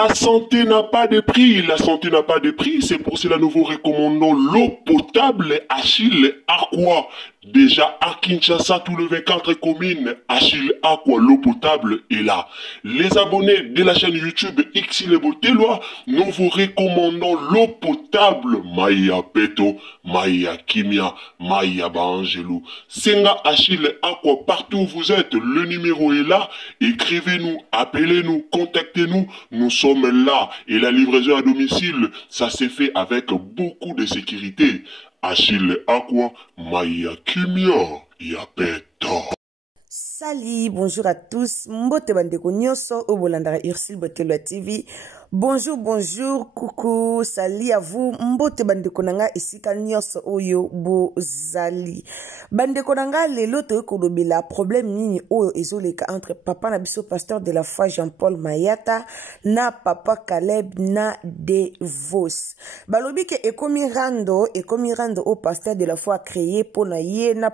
La santé n'a pas de prix, la santé n'a pas de prix, c'est pour cela nous vous recommandons l'eau potable Achille Aqua. Déjà à Kinshasa, tous les 24 communes, Achille Aqua, l'eau potable est là. Les abonnés de la chaîne YouTube Xile Botelwa, nous vous recommandons l'eau potable Maya Peto, Maya Kimia, Maya Bangelou. Senga Achille Aqua, partout où vous êtes, le numéro est là. Écrivez-nous, appelez-nous, contactez-nous. Nous sommes là. Et la livraison à domicile, ça s'est fait avec beaucoup de sécurité. Achille Aqua, Maya Kimia, Yapeto. Salut, bonjour à tous. Mbote bandeko nyoso obolandara Xile Botelwa TV. Bonjour, bonjour, coucou, salut à vous. Mbote bandeko nanga esika nyoso oyo bozali. Bandeko nanga lelo to kolobela problème nini oyo ezoleka entre papa na biso pasteur de la foi Jean-Paul Mayata na papa Caleb na Devos. Balobi ke ekomi rando au pasteur de la foi créé pour na ye na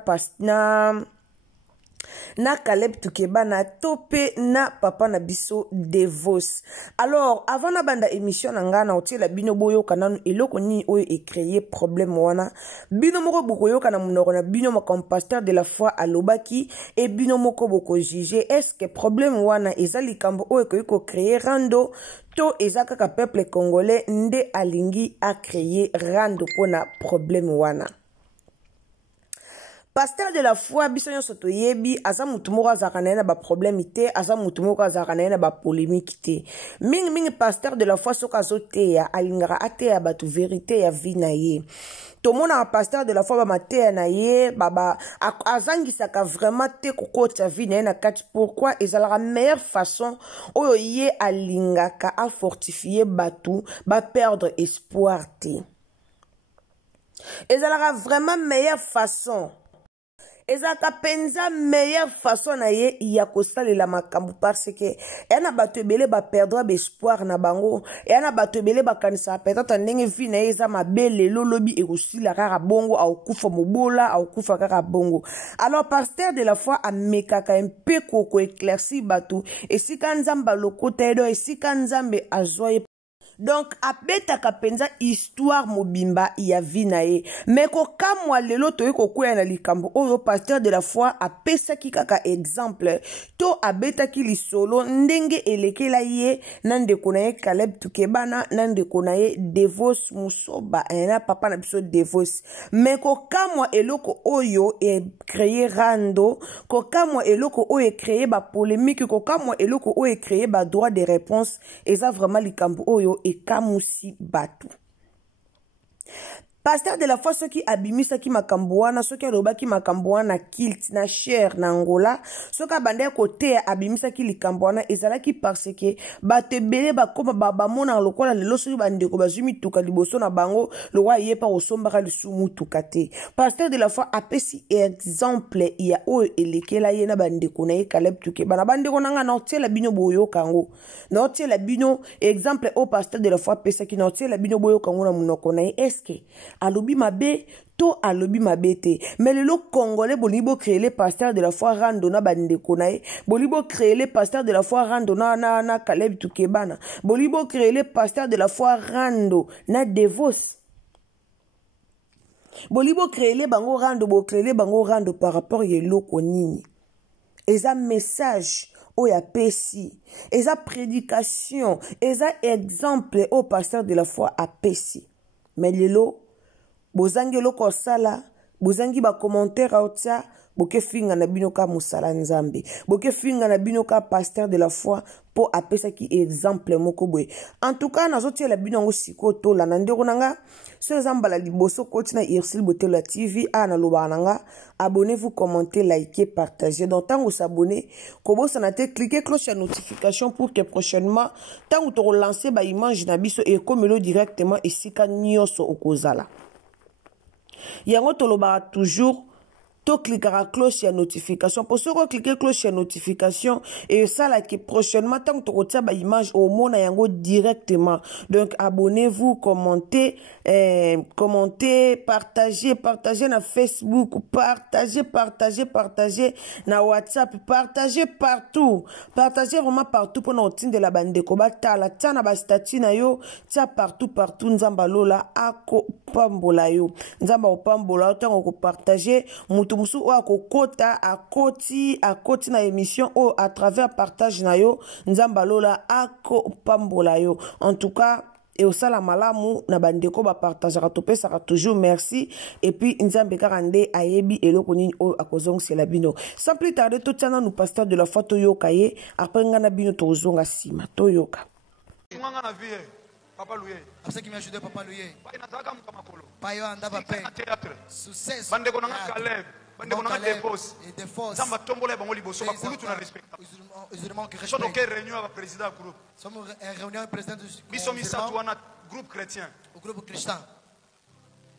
Caleb Tukeba na tope na papa na biso Devos. Alors avant na banda émission nanga na otela bino boyo kananu eloko nini oyo e créer problème wana bino moko bokoyo kana munoko na bino ma pasteur de la foi alobaki et bino moko boko juger est-ce que problème wana ezali kambo oyo ko créer rando to ezaka ka peuple congolais nde alingi a créer rando pona problème wana. Pasteur de la foi, bisonyo soto yebi, aza mutumoko azaka na ba problème te, aza mutumoko azaka na ba polémique te. Mingi pasteur de la foi soka zoteya, alingara ateya batu vérité ya vie na ye. Tomona pasteur de la foi ba mateya na ye, baba azangisaka vraiment te kokota vie na ye na kati. Pourquoi ezalaka meilleure façon oyo ye alingaka a fortifier batu, ba perdre espoir te. Ezalaka vraiment meilleure façon. Ezaka penza meilleure façon na ye ya kosalela makambo parce que yana bato ebele ba perdre espoir na bango yana bato ebele bakanisa peut-être ndenge vie na ye eza mabele lolobi ekosila kaka bongo au kufa mobola au kufa kaka bongo. Alors pasteur de la foi amekaka un peu ko éclaircir bato esika nzamba lokota edo esika nzambe azwa. Donc abeta kapenza histoire mobimba ya vie na ye mais ko kamwa lelo to ko kwela na likambo oyo pasteur de la foi apesa ki kaka exemple to abeta ki lisolo ndenge elekela ye nande konaye Caleb Tukeba na nande konaye Devos Musoba na papa na biso Devos mais ko kamwa eloko oyo e créer rando ko kamwa eloko oyo e créer ba polémique ko kamwa eloko oyo e créer ba droit de réponse eza vraiment likambo oyo et kamusi batu. Pasteur de la foi soki abimisa ki makambuana soki alobaki makambuana kilt na cher na Angola soka bande kote abimisa ki likambuana ezalaki parce que batebele bakoma bamona lokola lelo soki bande ko bazumi tuka liboso na bango le roi yepa osombaka lisumu tukate. Pasteur de la foi apesi exemple ya oyo elekela ye na bande ko na ye Caleb Tukeba na bande ko nanga na otela bino boyo kango na otela bino exemple au pasteur de la foi pesa ki na otela bino boyo kango na munoko na ye eske alobi mabe to alobi mabete mais le congolais bolibo créer les pasteurs de la foi randona bande konae bolibo créer les pasteurs de la foi randona na Caleb Tukebana bolibo créer les pasteurs de la foi rando na Devos bolibo créer les bango rando bo créer les bango rando par rapport yelo konini eza message oya pesi eza prédication eza exemple au pasteur de la foi a pesi mais lelo bozangi loko sala bozangi ba commentaire autia boke finga na bino ka musala nzambe boke finga na bino ka pasteur de la foi po apesa ki exemple moko boye en tout cas nazoti la bino ngo sikoto la ndeko nanga so zambala liboso koti na Xile Botelwa TV ana loba nanga abonnez-vous, commentez, likez, partagez. Donc tant que vous s'abonnez, kobo sanate cliquez cloche à notification pour que prochainement tant que vous relancez ba image na biso et comme le directement ici ka nyoso okozala. Yango toloba toujours to cliquera cloche ya notification pour ce que cliquer cloche ya notification et ça là qui prochainement tant que tu retires ba image au mona yango directement. Donc abonnez-vous, commentez, partagez na Facebook, partagez na WhatsApp, partagez partout vraiment partout pour nous de la bande de kobata la tana ba statut na yo tia partout nzamba lola ako pambola yo nzamba opambola tango ko partager mutu musu o akokota akoti na émission o à travers partage na yo nzamba lola ako pambola yo. En tout cas et au sala malamu na bandeko ba partagera topé sera toujours merci et puis nzambe karande ayebi eloko nini o akozong c'est la bino sans plus tarder tout tana nous pasteur de la foi toyoka ye après ngana bino tozonga sima toyoka nganga na vie papa loué après qui m'a ajudé papa loué pa inataka mkamakolo pa yo andaba pe théâtre succès bandeko na Caleb bandeko na Defos et Defos zamba tombola bango liboso bakulu tuna respecta ils manquent so respect donc réunion avec président groupe sommes réunion président du biso misatu wana groupe chrétien au groupe chrétien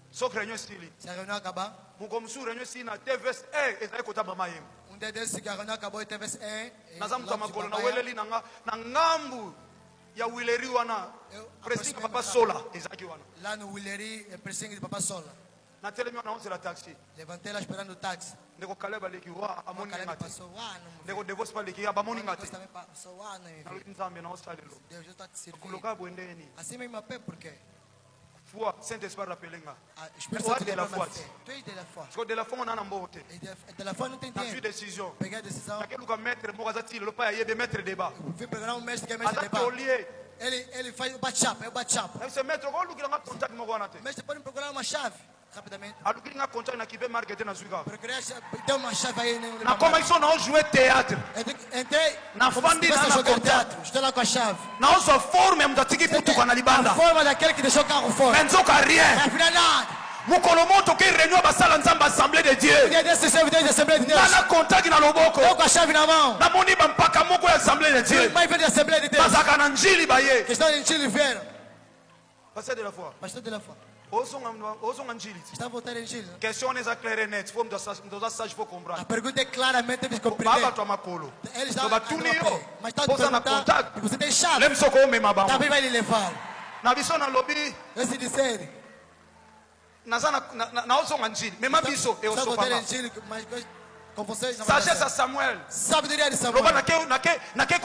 so réunion stili c'est réunion akaba muko musu réunion stili na TVS ezali kota mama yemu on dede sigarana akaba TVS 1 naza mutu makolo na weleli na ngambu ya wileri wana président papa sola ezaki wana là nous wileri président de papa sola na telemi wana on la taxi levanter la esperando taxi ndeko Caleb aleki wa amoni Caleb ngati passo wana ndeko Devos paleki abamoni ngati também passo wana na nzambe na osalelo Deus já está te servindo kuloka bwendeni assim mesmo a pé porque foi Saint Esprit rappelenga espírito de la foi tu es de la foi parce que de la foi on a mbote et de la foi não tem na tempo décision pegar decisão nakeluka maître moko azati le pa yebe maître débat vim pegar um mestre que é mestre de azati olier ele faz o bate-chapa é o bate-chapa esse maître ko lukira nga contact moko wana te mestre pode procurar uma chave rapidamente alukira nga contact na kibe market na zuika procurar deu uma chave aí na como isso na jouer théâtre entrei na fandi na jogar contact teatro estou lá com a chave na oso forme mtatiki putuka na libanda a forma daquele que deixou o carro fora menzoka rien não afinal nada mukolo moto ke réunion basala nzamba assemblée de Dieu dia desse servidor de Assembleia de Deus na contact na loboko eu com a chave na mão na moni ba mpaka moko ya assemblée de Dieu mais vem da Assembleia de Deus bazaka na njili baye questão de Chile vieram passer de la foi pastor de la foi ozonga njili está voltando em Chile question neza claire et net faut me sage faut comprendre a pergunta é claramente de baba compreender to makolo eles to estão batuni yo mas está posa na perguntar contact você tem chave lem soko o mema bango também vai lhe levar na biso na lobby esse disser naza na ozonga njili mema biso e está voltando osopanga em Chile mas com vocês sagesse a Samuel sabedoria de loba Samuel nake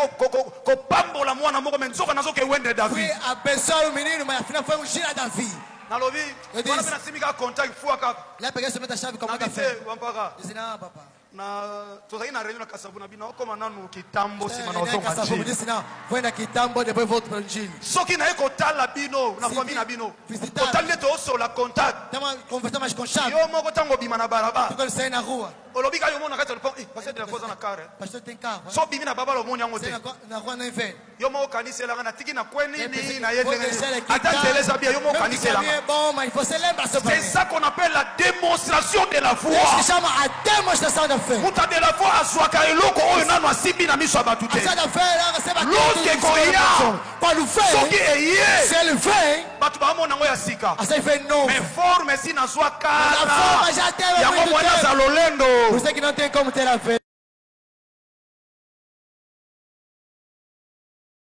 kopambola mwana moko me nzoka nazoke wende fui David abençoar o menino mas afinal foi ungir a Davi na lobby Eu wana disse. pena simika contact fua kaka lá peguei somente a chave com na a café bise wampaka disse não papá na tozali na réunion na Kasavu na bino okoma nanu kitambo nsima na ozonga Kasavu njili disse não foi na Kitambo depois volto para o Chile soki naye kotala bino na Si famille na bino visitar. kotali nde toosola contact estamos conversando mais com chave yo moko ntango obima na barabara quando sair na rua olobi ka yo mona kati olopon pasete la koza na kare pastor tem carro so bimi na babala omoni yango te sair na rua não vem yo moko okaniselanga natiki na kwe nini na ye Vou deixar ndenge aqui, ata tá? nzela eza bia yo moko Mesmo que caminho okaniselanga é bom mas você lembra seu c'est ça qu'on appelle la démonstration de la Isso foi se chama a demonstração da fé muta de la foi azwaka eloko oyo nano asimbi na miso ya bato te a da fé ela recebe a Lorsque koya, quando soki vem eye se ele vem bato baamona yango ya sika assim vem novo mais forme esi nazwa a kala forma já teve yango muito mwana aza tempo lolendo você que não tem como ter a fé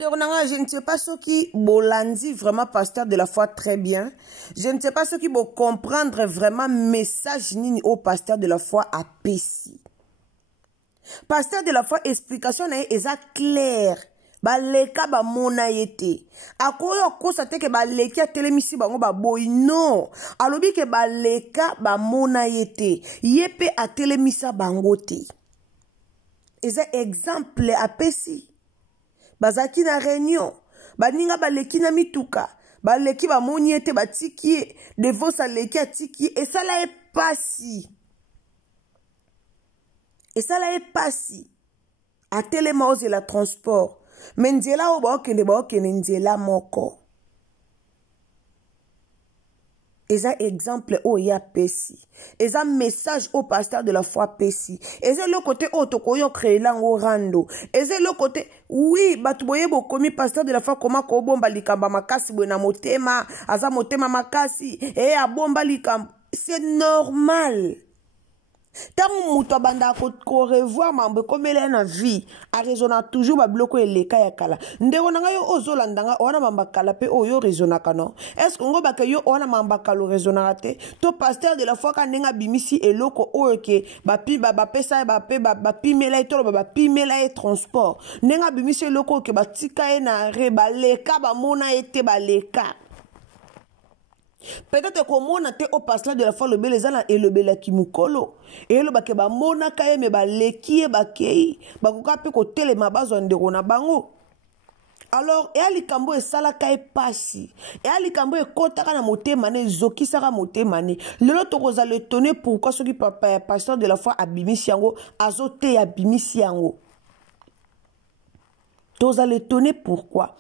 Je ne sais pas ce qui bolandi vraiment pasteur de la foi très bien. Je ne sais pas ce qui vont comprendre vraiment message nini au pasteur de la foi à Pessi. Pasteur de la foi explication na eza clair. Baleka ba mona yete. Akoyo kosa te ke baleki a telemisi bango ba boy non. Alobi ke baleka ba mona yete. Yepe a telemisa bango te. Eza exemple a Pessi. Bazaki na réunion, baninga baleki na mituka, baleki ba moniete batiki, devos aleki atiki, et ça là est passé. Et ça là est passé. A telema oze la transport. Mais nzela o ba okene nzela moko. Eza exemple o ya Pessi. Eza message au pasteur de la foi Pessi. Eza le côté o tokoyo créer lango rando. Eza le côté oui batu boye bokomi pasteur de la foi koma ko bomba likamba makasi bwe na motema, aza motema makasi abomba likamba. C'est normal. Tant muto banda ko revoir mambe comme elle na vie a raisonna toujours ba bloko eleka ya kala ndeko nanga yo ozolandanga ona mamba kala pe oyo raisonna kano est-ce que ngoba ke yo ona mamba kalo raisonna te to pasteur de la foi ka nenga bimisi eloko oyo ke ba pesa ba pimela to ba pimela e transport nenga bimisi eloko ke ba tika e na re ba leka ba mona ete ba leka. Peut-être que mon ate au pasteur de la foi le belezana et le bela kimukolo et le bake ba mona kaye me ba leki ba kei ba kuka pe ko tele mabazo ndeko na bango. Alors et ali kambo e sala kaye pasi et ali kambo e kota kana motema ne zoki saka motema ne lelo tokoza le tonner pourquoi ceux qui pasteur de la foi abimisi yango azote abimisi yango toza le tonner pourquoi.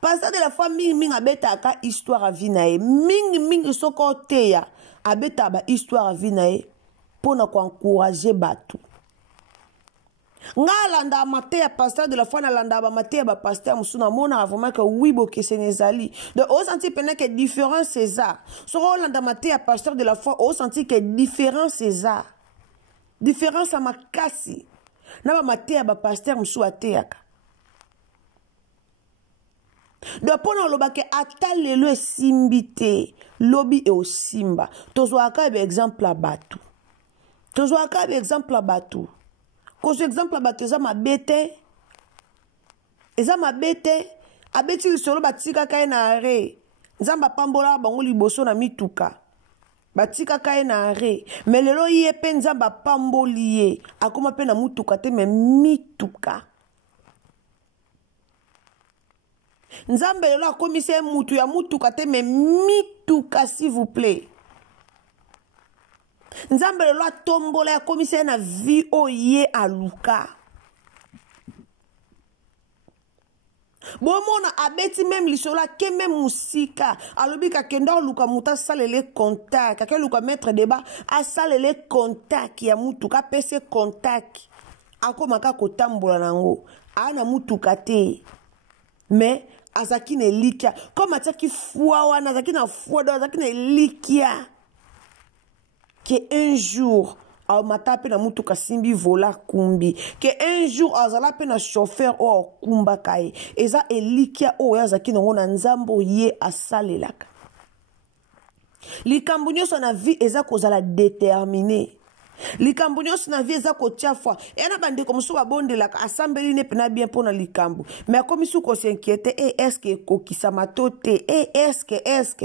Pasteur de la foi ming abeta ka histoire à vinae ming soko teya abeta ba histoire à vinae pona ko encourager batu nga landa maté pasteur de la foi na landa ba maté ba pasteur musuna mona vraiment que oui bo que senezali de au senti pena que différent César soko landa maté pasteur de la foi au senti que différent César différence à makasi na ba maté ba pasteur musu ateyaka. De pona lobake atalelo simbite lobi e osimba tozoaka be exemple la batu tozoaka be exemple la batu ko exemple la batu eza mabete abeti lisolo batika kae na re nzamba pambola bango liboso na mituka batika kae na re mais lelo ye pe nzamba pamboli ye akoma pe na mutuka te me mituka. Nzambe lelo akomise mutu ya mutuka te me mituka s'il vous plaît. Nzambe lelo atombola ya komise na vie oye aluka. Bomona abeti même lisola ke même musika alobi ka kenda luka muta salele contact ka luka mettre débat a salele contact ya mutuka pese contact akoma ka kotambola nango ana mutuka te mais azaki ne likia comme ataki foi wana azaki na foi do azaki ne likia que un jour au matape na mutuka simbi vola kumbi que un jour azala pe na chauffeur o kumba kai eza elikia o azaki na ngona nzambo ye asalelaka likambo nyonso na vie eza kozala déterminé. Likambo nyonso na vie eza kotia foi ena bande comme so babondelaka asambeli ne pena bien pona likambo mais comme si ko s'inquiète est-ce que kokisa matote est-ce que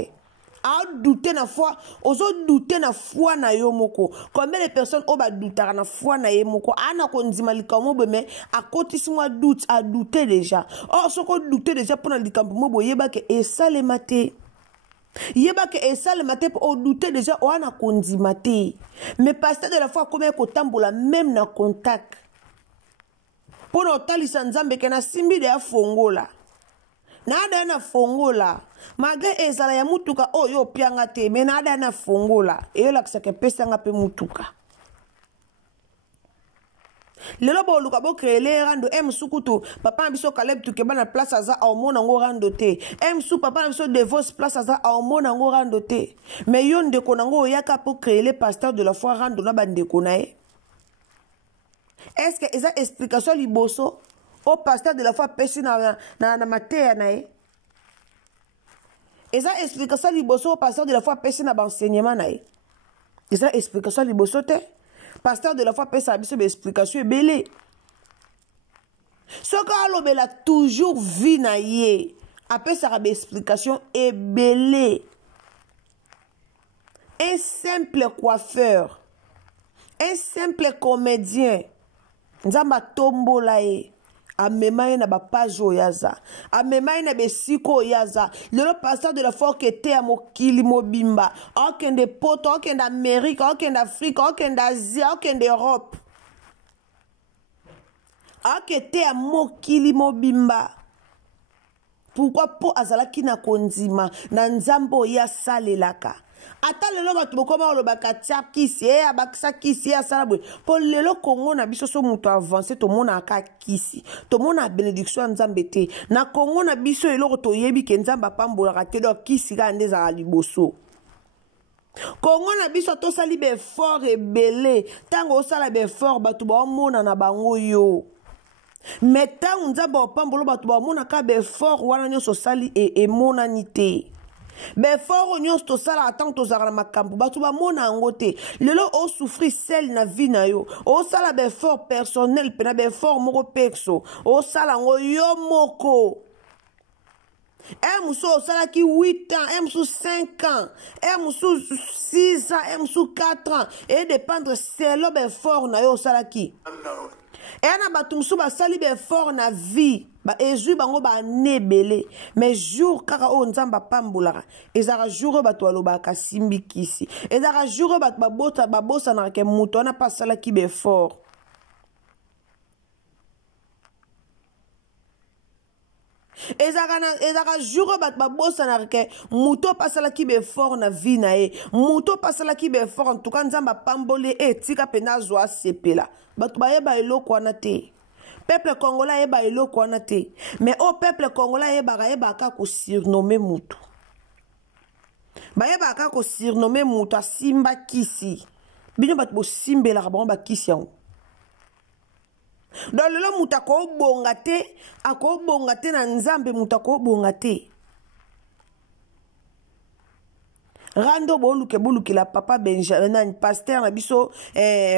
a douter na foi ozo douter na foi na yo moko combien de personnes o ba doutara na foi na ye moko ana ko ndima likambo mais a kotisi moi doute a douter déjà or soko douter déjà pona likambo mo boyeba ke esale mate yeba ke esale mate po douter déjà o ana kondima te mais pasteur de la foi comme ko tambola même na contact pour otalisa nzambe ke na simbi de afongola na ada na fongola malgré ezala ya mutuka oyo pianga te mais na ada na fongola e la ke pesa nga pe mutuka lelo bo luka bo créer rando sukutu papa biso Caleb tuke bana place aza au mona ngo rando te su papa biso Devos place aza au mona ngo rando te mais yo ndeko nango yaka po créer le pasteur de la foi rando na bandeko na e est-ce que eza explication liboso au pasteur de la foi pesi na matéa na e eza explication liboso au pasteur de la foi pesi na enseignement na e eza explication liboso te. Pasteur de la foi peut s'abiser des explications et belé. Ce qu'on a toujours vu na ye, après ça des explications et belé. Un simple coiffeur, un simple comédien, nzamba tombola ye. Amemaye na bapajo yaza amemaye na besiko yaza le pasteur de la foi que te amokili mobimba okende poto okende Amérique okende Afrique okende Asie okende Europe okete amokili mobimba pourquoi po azalaki na konzima na nzambo ya salelaka ata lelo batu bokoma olobaka tia kisi abakisa kisi asala bwe po lelo Congo na biso so muto avancé to mona aka kisi to mona bénédiction nzambe te na Congo na biso eloko to yebi ke nzamba pambola te do kisi ka ndeza liboso Kongo na biso to sali be fort ebele tango osala be fort batu ba mona na bango yo mais tango nzambe opambolo batu ba mona ka be fort wana nyonso sali e monani te be fort nyonso to sala tango to zara na makambo batu ba mona yango te lelo o souffrir sel na vie na yo o sala be fort personnel pe na be fort moko perso o sala ngo yo moko. Un moussou au salaki 8 ans, un moussou 5 ans, un moussou 6 ans, un moussou 4 ans. Et dépendre c'est l'homme fort na yo salaki. Et un abatou moussou ba sali be fort na vie. Ba ezu bango ba nebele. Mais jour kaka o nzamba pambolara. Ezara jour ba to aloba ka simbi kisi. Ezara jour ba bosa na ke muto na pas salaki be fort. Ezaka juro bat babosa na reke muto pasala ki be fort na vie na e muto pasala ki be fort en tout cas nzamba pambole e tika pena zwa sepela batu ba yeba eloko wana te peuple congolais yeba eloko wana te mais au peuple congolais yeba ka ko surnommer mutu ba yeba ka ko surnommer mutu asimba kisi bino batu bo simbela ba ba kisi yango. Dans le lot mutako bongate ako bongate na nzambe mutako bongate rando boluke la papa Benjamin pasteur na biso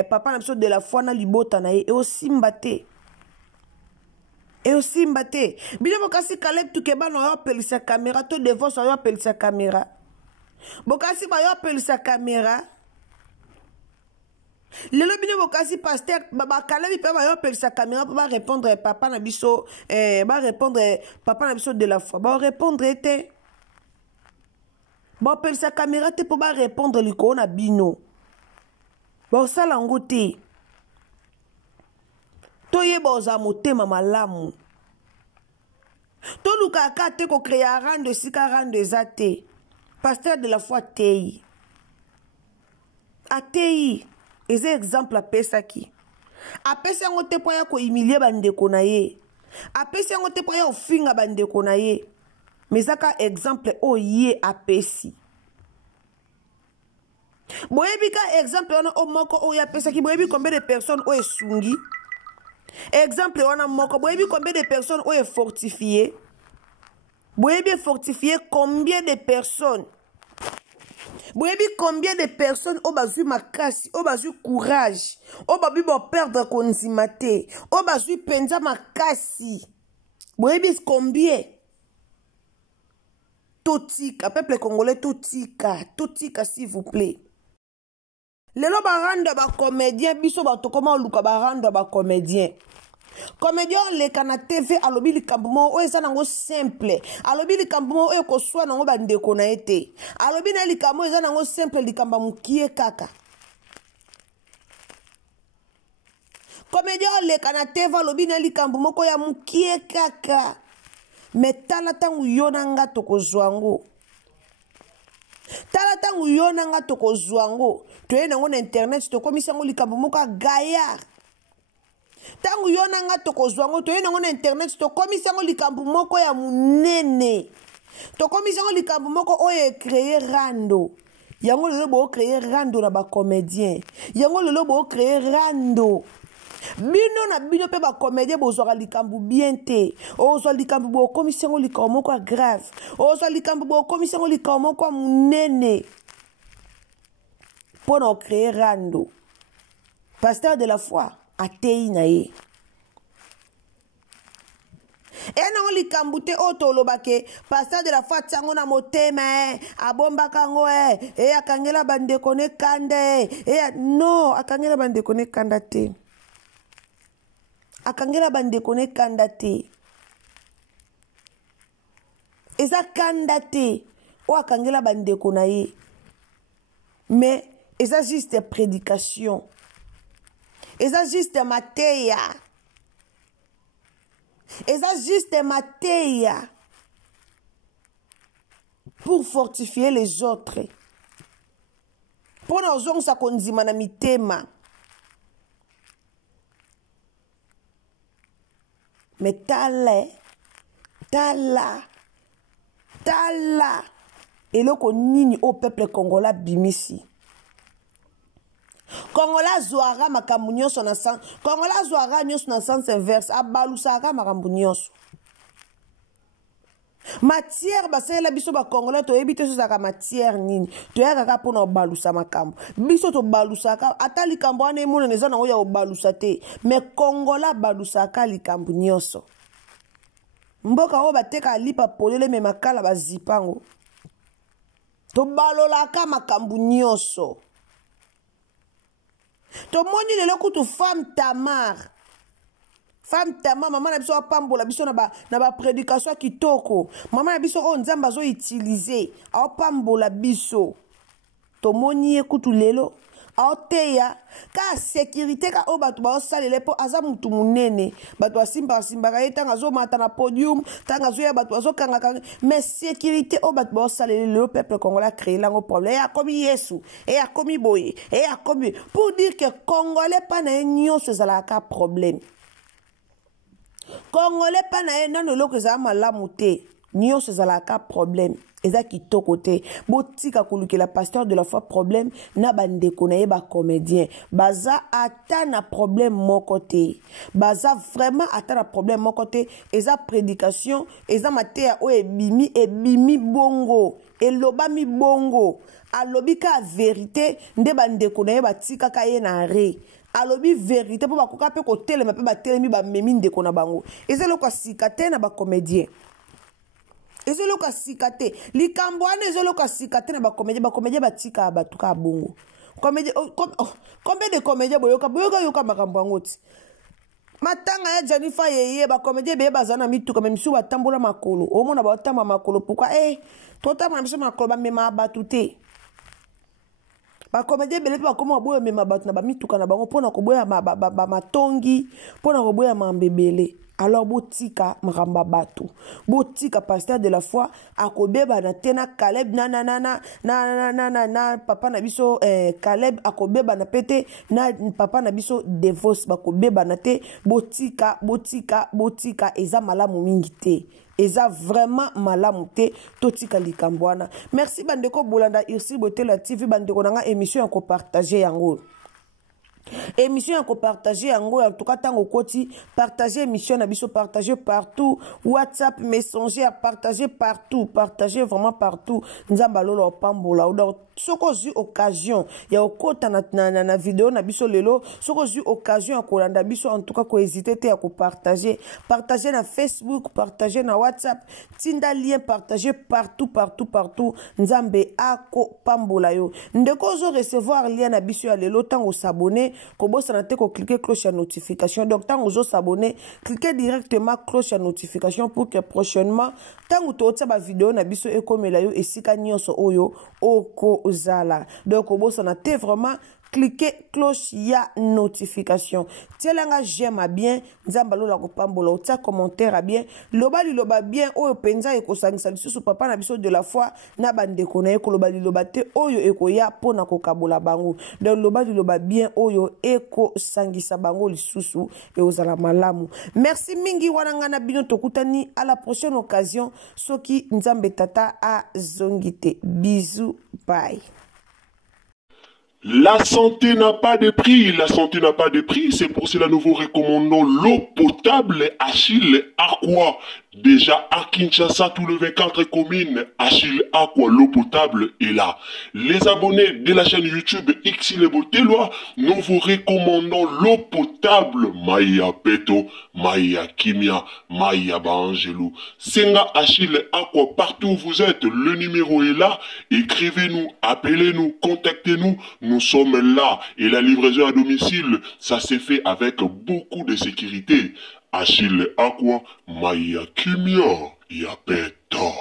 papa na biso de la foi na libota na e osimbate bino bokasi Caleb tukeba no yo pelisa caméra to devos yo pelisa caméra bokasi ba yo pelisa caméra. Lelo bino bokasi pasteur baba Kalebi pe ba yo pelisa caméra ba répondre papa na biso ba répondre papa na biso de la foi ba répondre te ba pelisa caméra te pour ba répondre liko na bino ba sala ngote to yeba oza motema malamu to luka ka te ko créer rande sika rande zate pasteur de la foi tei atei. Et c'est exemple à Pesaki. A Pesaki on te poya ko humilier bande konaye. A Pesaki on te poya ofinga bande konaye. Mais ça ka exemple o yé a Pesi. Boyebi ka exemple on o moko o ya Pesaki boyebi combien de personnes o esungi. Exemple on a moko boyebi combien de personnes o est fortifié. Boyebi fortifié combien de personnes. Boyebi combien de personnes ont basu makasi, ont basu courage, ont basu perdre konzimate, ont basu penza makasi. Boyebi combien? Totika, peuple congolais totika s'il vous plaît. Lelo baranda ba comédien biso ba to comment luka baranda ba comédien. Comédien le kana TV alobi likambumo o eza nango simple alobi likambumo o ko swa nango bandeko na ete alobi na likamo eza nango simple likamba mukie kaka comédien le kana TV alobi na likambumo ko ya mukie kaka metala tangu yona nga tokozwango tala tangu yona nga tokozwango to yena ngo na internet to komisa ngo likambumo ka gaya. Tangu yona nga tokozwango to yena ngo na internet to komisa ngo likambu moko ya munene to komisa ngo likambu moko oye créer rando yango lelo bo créer rando na ba comédien yango lelo bo créer rando bino na bino pe ba comédien bozwaka likambu bien te ozwa likambu bo komisa ngo likambu moko grave ozwa likambu bo komisa ngo likambu moko munene pour no créer rando. Pasteur de la foi atei na ye ena likambu te oto lobake pasteur de la foi tsango na motema abomba kango akangela bande kone kande no akangela bande kone kanda te akangela bande kone kanda te eza kanda te o akangela bande kona ye mais eza juste prédication. Et ça juste mateya. Et ça juste mateya. Pour fortifier les autres. Pour nos gens ça konzima na mitema. Mais tala. eloko nini au peuple congolais bimisi. Congolais zoara makambu nyonso na sens. Congolais zoara nyonso na sens inverse. Abalusaka makambu nyonso. Matière basela biso ba congolais to ebite so saka matière nini. To ya kaka pona obalusa makambu. Biso to balusaka ata likambo wana emona neza na oya obalusa te. Mais congolais balusaka likambu nyonso. Mboka o bateka lipa polele me makala bazipango. To balolaka makambu nyonso. To moni lelo kutu femme Tamar. Femme Tamar, maman na biso apambola biso na ba prédication kitoko. Maman na biso o nzamba zo utiliser. Apambola biso. To moni kutu lelo. Aoteya ka sécurité ka o batu ba salele po aza mutu munene batu asimba ka etanga zo mata na podium tanga zo ya batu azo kanga mais sécurité o batu ba salele le peuple congolais créé lango problème et a commis Yesu et a commis boye et a commis pour dire que congolais pas na nyonso ezala ka problème congolais pas na nano loko za malamu te nyonso ezala ka problème eza kitoko te botika kolukela pasteur de la foi problème na bandeko na ye ba comédien baza ata na problème moko te baza vraiment ata na problème moko te eza prédication eza mateya o ebimi bongo elobami bongo alobi ka vérité nde bandeko na ye batika ka ye na re alobi vérité po bakoka pe kotelema pe batelemi bamemi ndeko na bango eza loko sika te na ba comédien ezoloka sikate likambo wana ezoloka sikate na ba comédien batika batuka bongo comédien combien de comédiens boyoka yoka makambo ngoti matanga ya Janifa yeye ba comédien be bazana mituka même si batambola makolo omona ba tamba makolo pourquoi totama na makolo ba mema batute ba comédien bele pa koma boyo mema batu na ba mituka na bango pona ko boya ba matongi pona ko boya mambebele. Alors botika maramba batu botika pasteur de la foi akobeba na tena Caleb na papa na biso Caleb akobeba na pete na papa na biso Devos bakobeba na te botika eza malamu mingi te eza vraiment malamu te totika likambwana. Merci bandeko bolanda Ursi Botela TV bandeko nanga émission ya ko partager yango. Émission à partager en tout cas tango koti partager émission na biso partager partout WhatsApp Messenger partager partout partager vraiment partout nzamba lolo pambola donc soko zu occasion ya okota na vidéo na biso lelo soko zu occasion ya kolanda biso en tout cas ko hésiter te ya ko partager na Facebook partager na WhatsApp tinda lien partager partout nzambe ako pambola yo ndeko zo recevoir lien na biso ya lelo tango s'abonner Kobo sanate ko cliquer cloche à notification. Donc tant vous s'abonner, cliquez directement cloche à notification pour que prochainement tant vous tourne ba vidéo na biso e comme la yo et sika nyonso oyo oko zala. Donc kobo sanate vraiment cliquez cloche ya notification. Tielanga j'aime à bien, nzamba lo la kopambola ota commentaire à bien. Loba bien oyo penza e ko sangisa lisusu papa na biso de la foi na bandeko na ko loba te oyo ekoya pona ko kabola bango. Donc loba bien oyo eko sangisa bango lisusu e ozala malamu. Merci mingi wananga na bino tokutani à la prochaine occasion soki nzambe tata a zongite. Bisous, bye. La santé n'a pas de prix, c'est pour cela nous vous recommandons l'eau potable Achille Aqua. Déjà à Kinshasa, tout le 24 communes, Achille Aqua, l'eau potable est là. Les abonnés de la chaîne YouTube Xile Botelwa, nous vous recommandons l'eau potable Maya Peto, Maya Kimia, Maya Bangelou. Senga Achille Aqua, partout où vous êtes, le numéro est là. Écrivez-nous, appelez-nous, contactez-nous. Nous sommes là et la livraison à domicile, ça s'est fait avec beaucoup de sécurité. Achille Aqua, Maya Kimia, Yapeto.